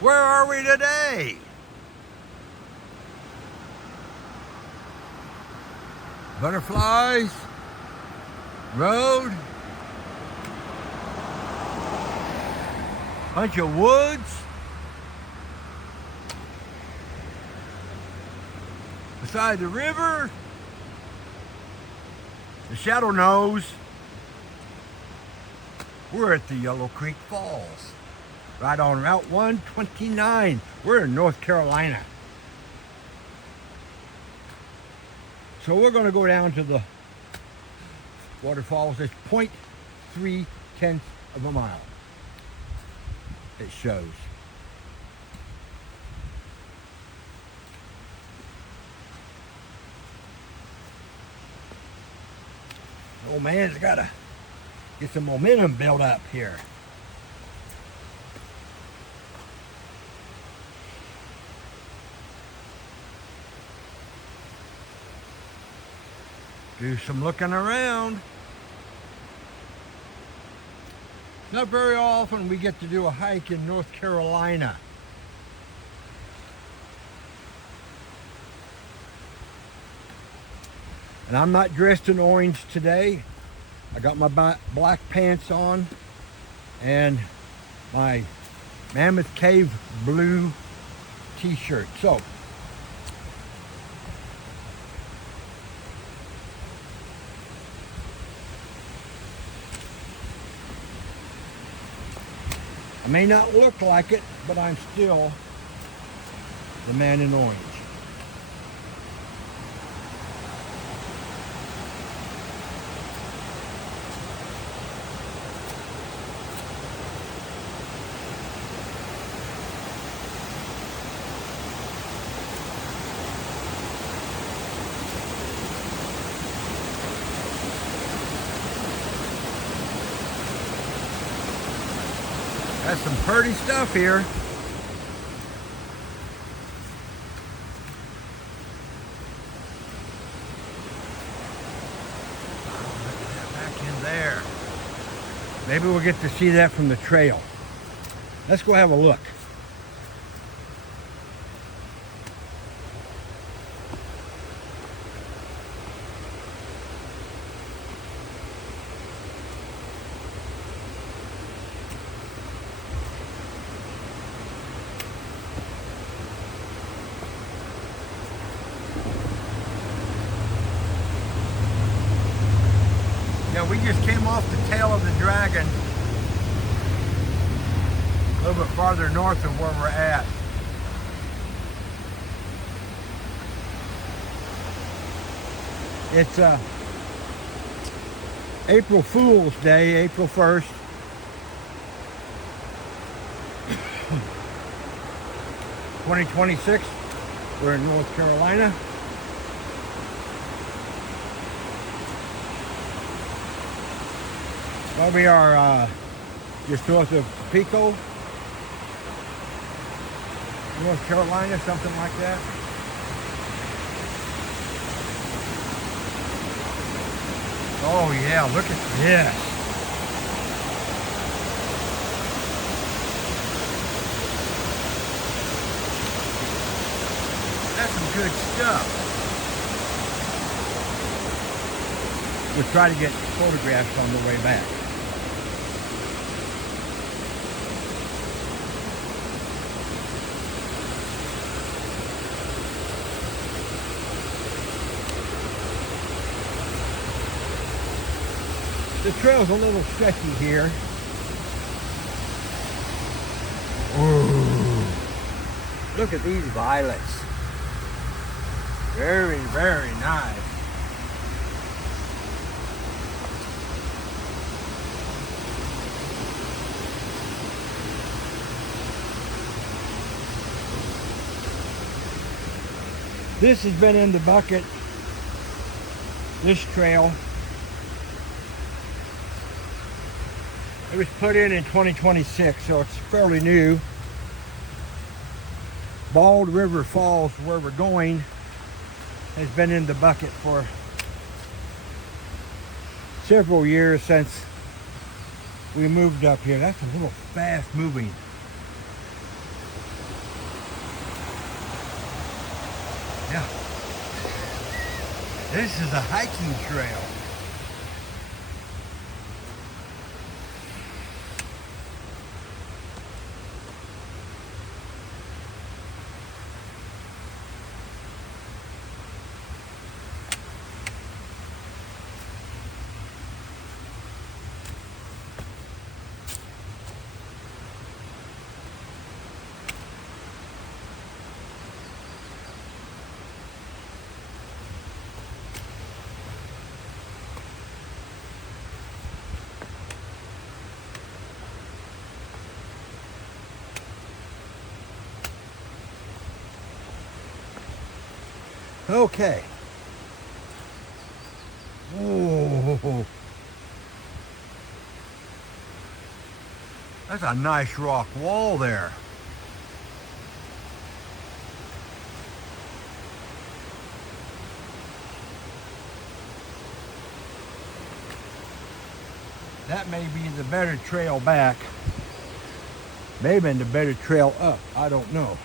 Where are we today? Butterflies, road, bunch of woods, beside the river, the Shadow Nose. We're at the Yellow Creek Falls, right on Route 129. We're in North Carolina. So we're going to go down to the waterfalls. It's 0.3 of a mile. It shows. Old man's got to get some momentum built up here. Do some looking around. Not very often we get to do a hike in North Carolina. And I'm not dressed in orange today. I got my black pants on and my Mammoth Cave blue t-shirt. So, I may not look like it, but I'm still the man in orange. That's some pretty stuff here. Oh, look at that back in there. Maybe we'll get to see that from the trail. Let's go have a look. We just came off the tail of the dragon, a little bit farther north of where we're at. It's April Fool's Day, April 1st. (2026). We're in North Carolina. Well, we are just north of Pico, North Carolina, something like that. Oh yeah, look at this. That's some good stuff. We'll try to get photographs on the way back. The trail's a little sketchy here. Ooh. Look at these violets. Very, very nice. This has been in the bucket, this trail. It was put in 2026, so it's fairly new. Bald River Falls, where we're going, has been in the bucket for several years since we moved up here. That's a little fast moving. Yeah. This is a hiking trail. Okay. Oh, that's a nice rock wall there. That may be the better trail back. May have been the better trail up. I don't know.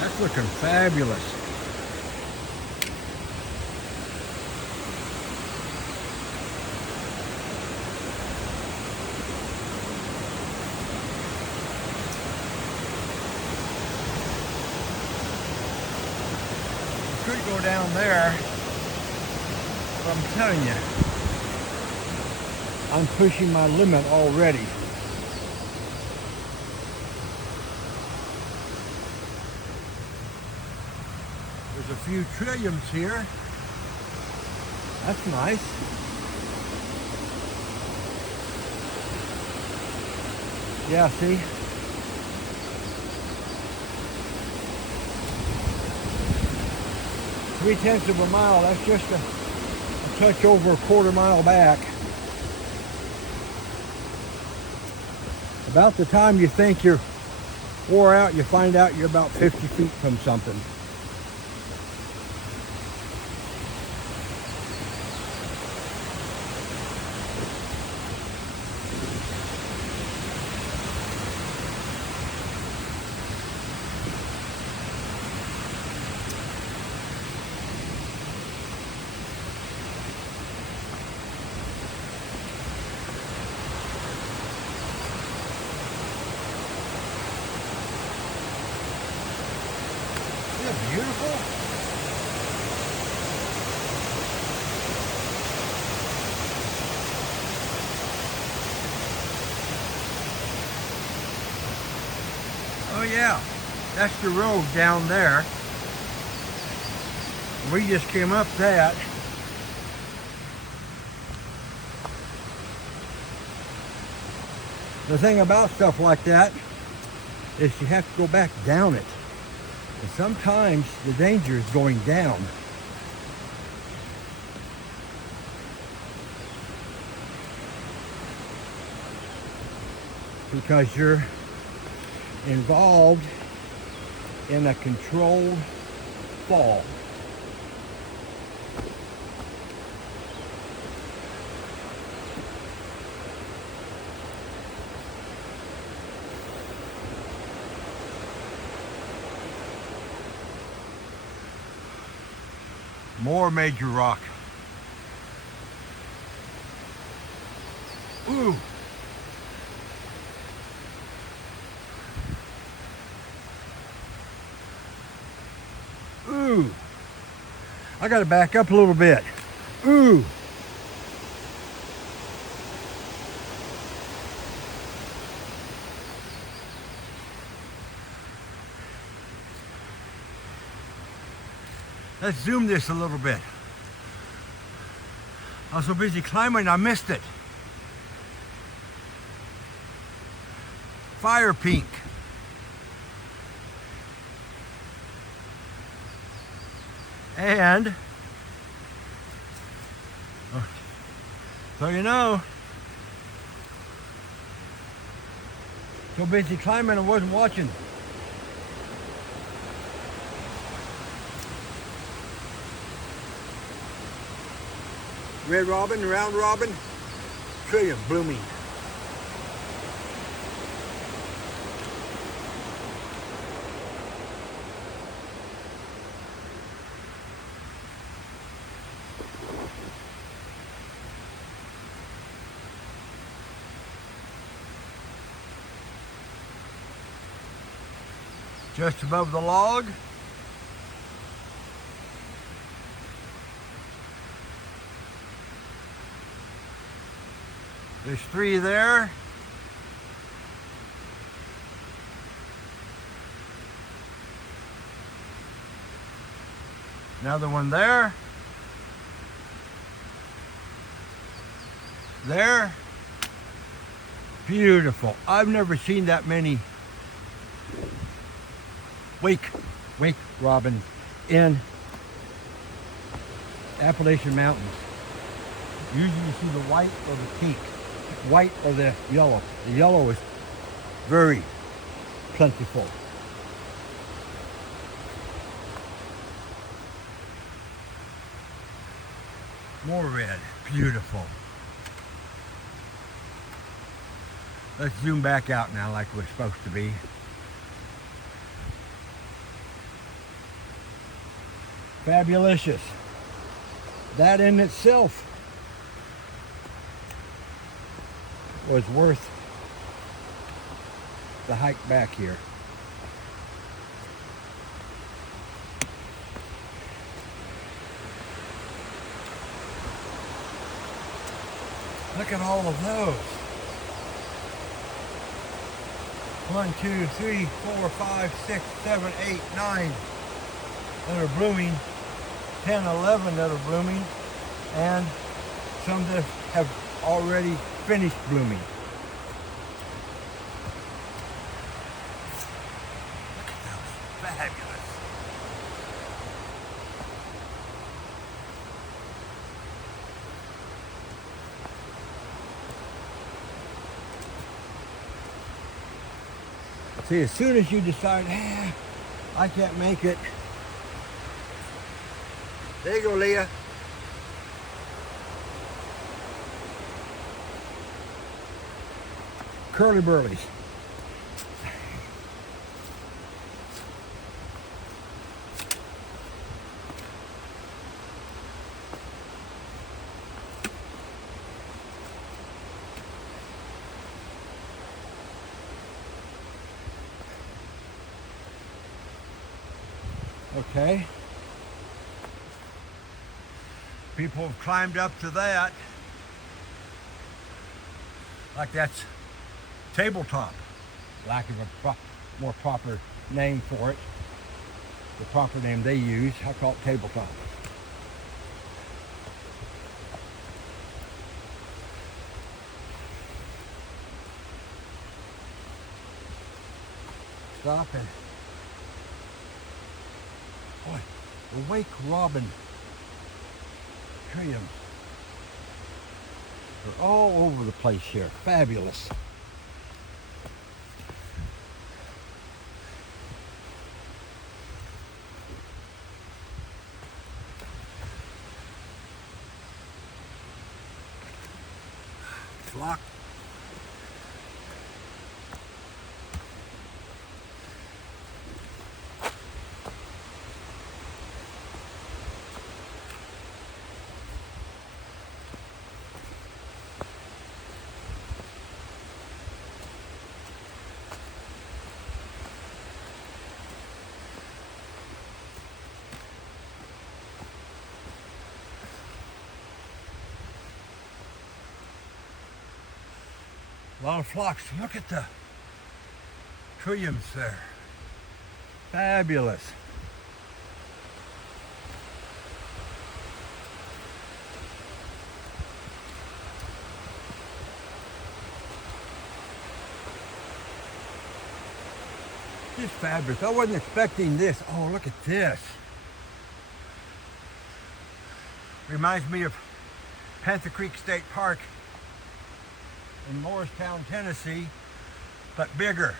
That's looking fabulous. Could go down there, but I'm telling you, I'm pushing my limit already. There's a few trilliums here. That's nice. Yeah, see? Three-tenths of a mile, that's just a touch over a quarter mile back. About the time you think you're wore out, you find out you're about 50 feet from something. Isn't it beautiful? Oh yeah, that's the road down there. We just came up that. The thing about stuff like that is you have to go back down it. And sometimes the danger is going down. Because you're involved in a controlled fall. More major rock. Ooh. Ooh. I gotta back up a little bit. Ooh. Let's zoom this a little bit. I was so busy climbing, I missed it. Fire pink. And so you know, so busy climbing I wasn't watching. Red robin, round robin, trillium blooming. Just above the log, there's 3 there. Another one there. There. Beautiful. I've never seen that many wake robins in Appalachian Mountains. Usually you see the white or the pink, white or the yellow. The yellow is very plentiful. More red, beautiful. Let's zoom back out now like we're supposed to be. Fabulicious. That in itself was worth the hike back here. Look at all of those. 1, 2, 3, 4, 5, 6, 7, 8, 9 that are blooming. 10, 11 that are blooming, and some that have already finished blooming. Look at those, fabulous. See, as soon as you decide, I can't make it, there you go, Leah. Curly burlies. Okay. People have climbed up to that, like that's tabletop, lack of a more proper name for it. The proper name they use, I call it tabletop. Stop and, boy, the wake robin trilliums are all over the place here. Fabulous. Flock. A lot of flocks. Look at the trilliums there. Fabulous. Just fabulous. I wasn't expecting this. Oh, look at this. Reminds me of Panther Creek State Park in Morristown, Tennessee, but bigger.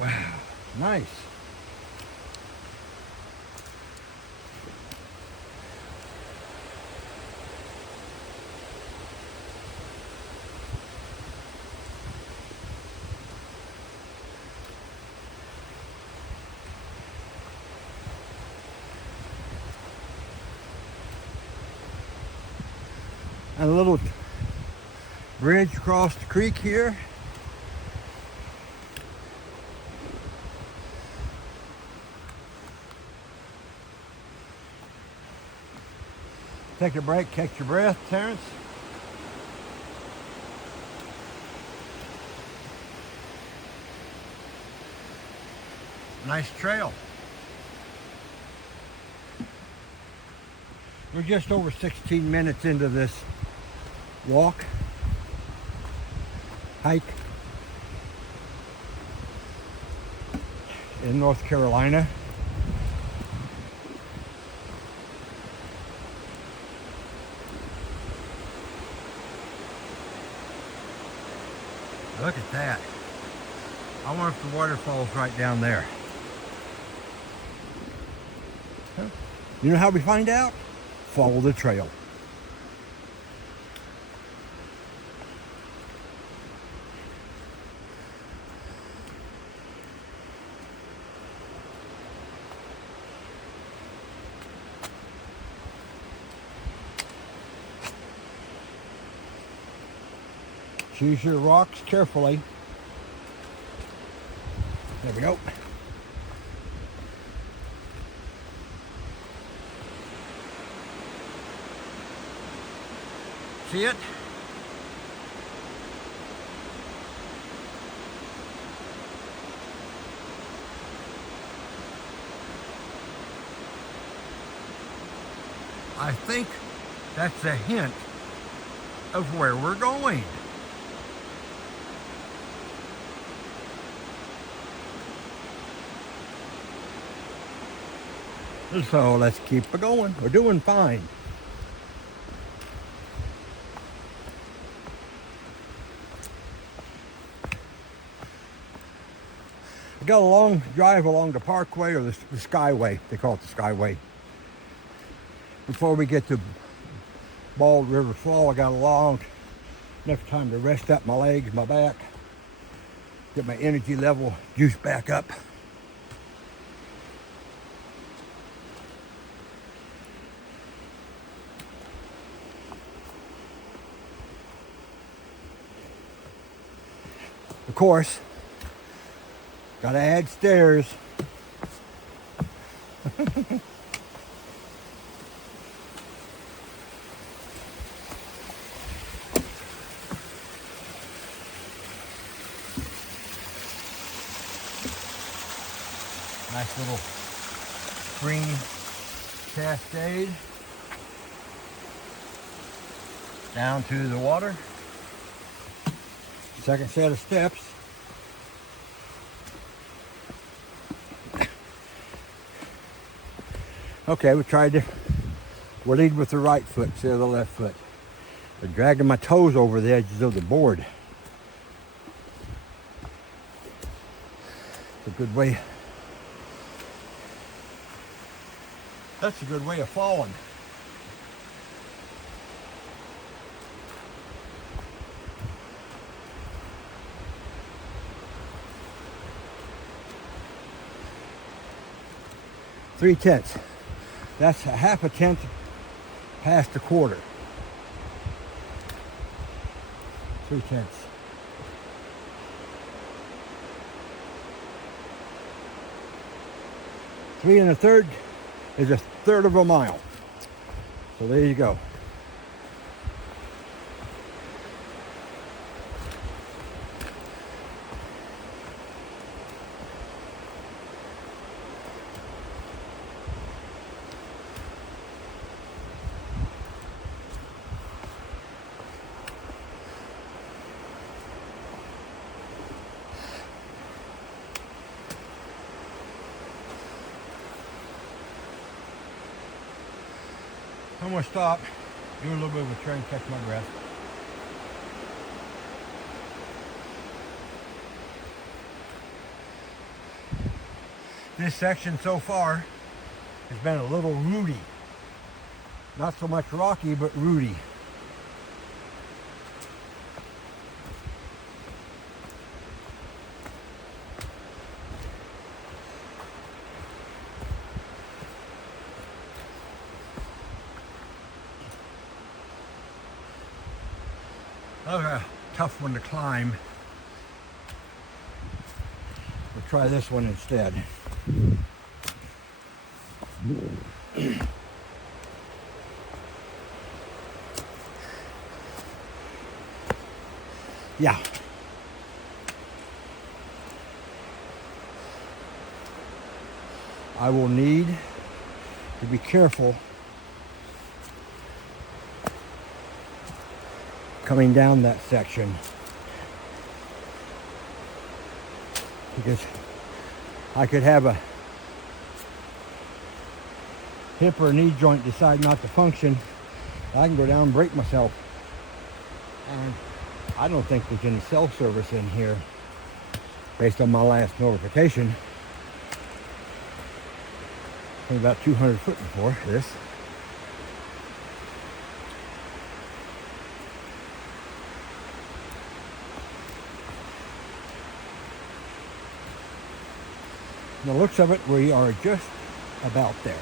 Wow, nice. And a little bridge across the creek here. Take a break, catch your breath, Terrence. Nice trail. We're just over 16 minutes into this walk, hike in North Carolina. Look at that. I wonder if the waterfall's right down there. You know how we find out? Follow the trail. Choose your rocks carefully. There we go. See it? I think that's a hint of where we're going. So let's keep it going. We're doing fine. I got a long drive along the parkway, or the skyway. They call it the skyway. Before we get to Bald River Fall, I got a long enough time to rest up my legs, my back, get my energy level juice back up. Of course, gotta add stairs. Nice little spring cascade down to the water. Second set of steps. Okay, we're leading with the right foot instead of the left foot. I'm dragging my toes over the edges of the board. It's a good way. That's a good way of falling. Three-tenths. That's a half a tenth past a quarter. 3/10. 3 1/3 is a third of a mile. So there you go. I'm going to stop, do a little bit of a train, catch my breath. This section so far has been a little rooty. Not so much rocky, but rooty. Another tough one to climb. We'll try this one instead. Yeah. I will need to be careful coming down that section, because I could have a hip or knee joint decide not to function. I can go down and break myself. And I don't think there's any cell service in here based on my last notification. I'm about 200 foot before this. The looks of it, we are just about there.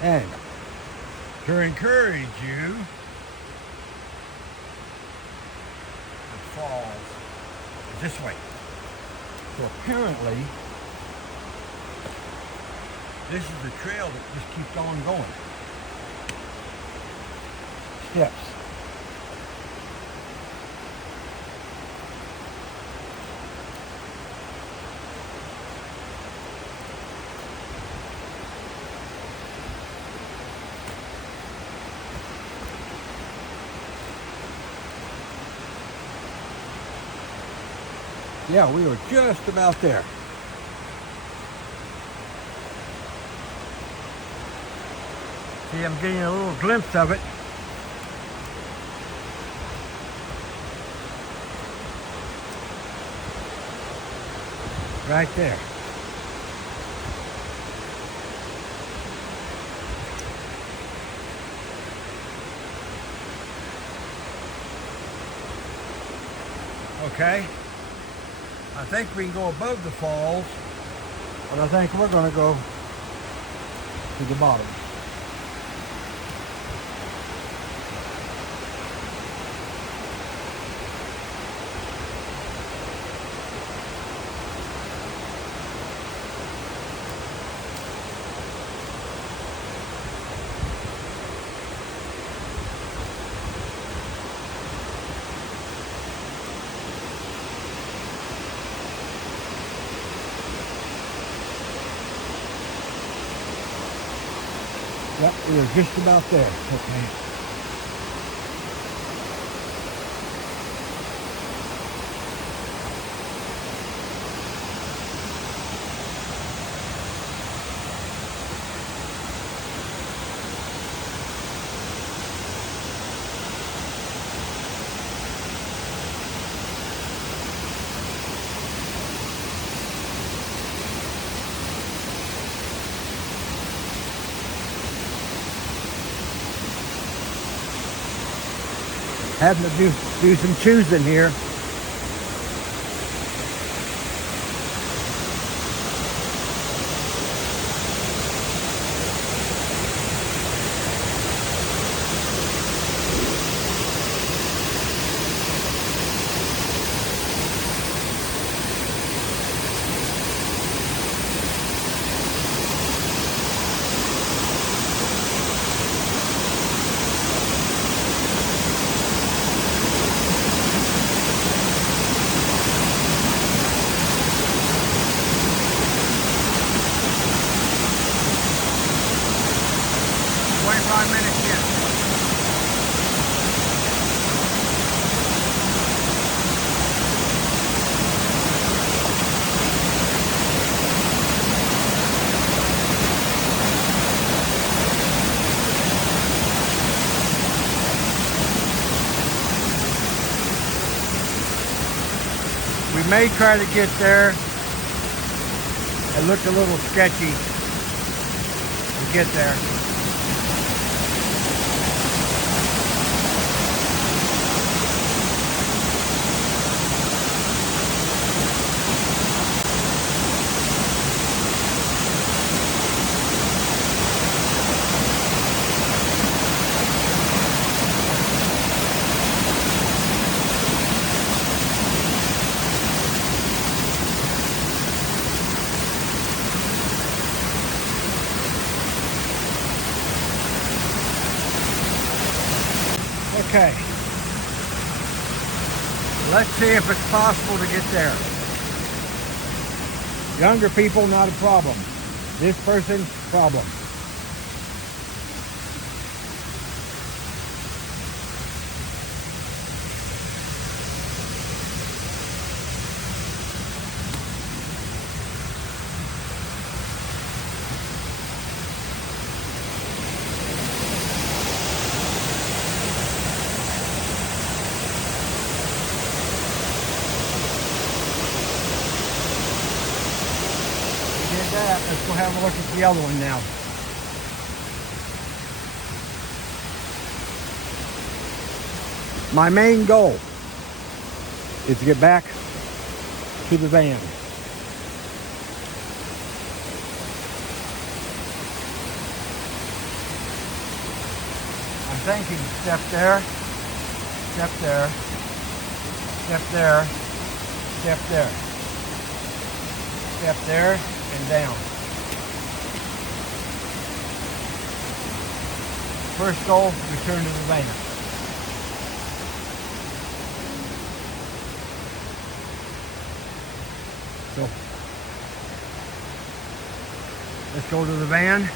And to encourage you, the falls is this way. So apparently, this is the trail that just keeps on going. Steps. Yeah, we were just about there. See, I'm getting a little glimpse of it. Right there. Okay. I think we can go above the falls, but I think we're going to go to the bottom. Yep, we were just about there. Okay. Having to do some choosing here. We may try to get there. It looked a little sketchy to get there. Okay, let's see if it's possible to get there. Younger people, not a problem. This person, problem. That. Let's go have a look at the other one now. My main goal is to get back to the van. I'm thinking step there, step there, step there, step there, step there, and down. First goal, return to the van. So, let's go to the van.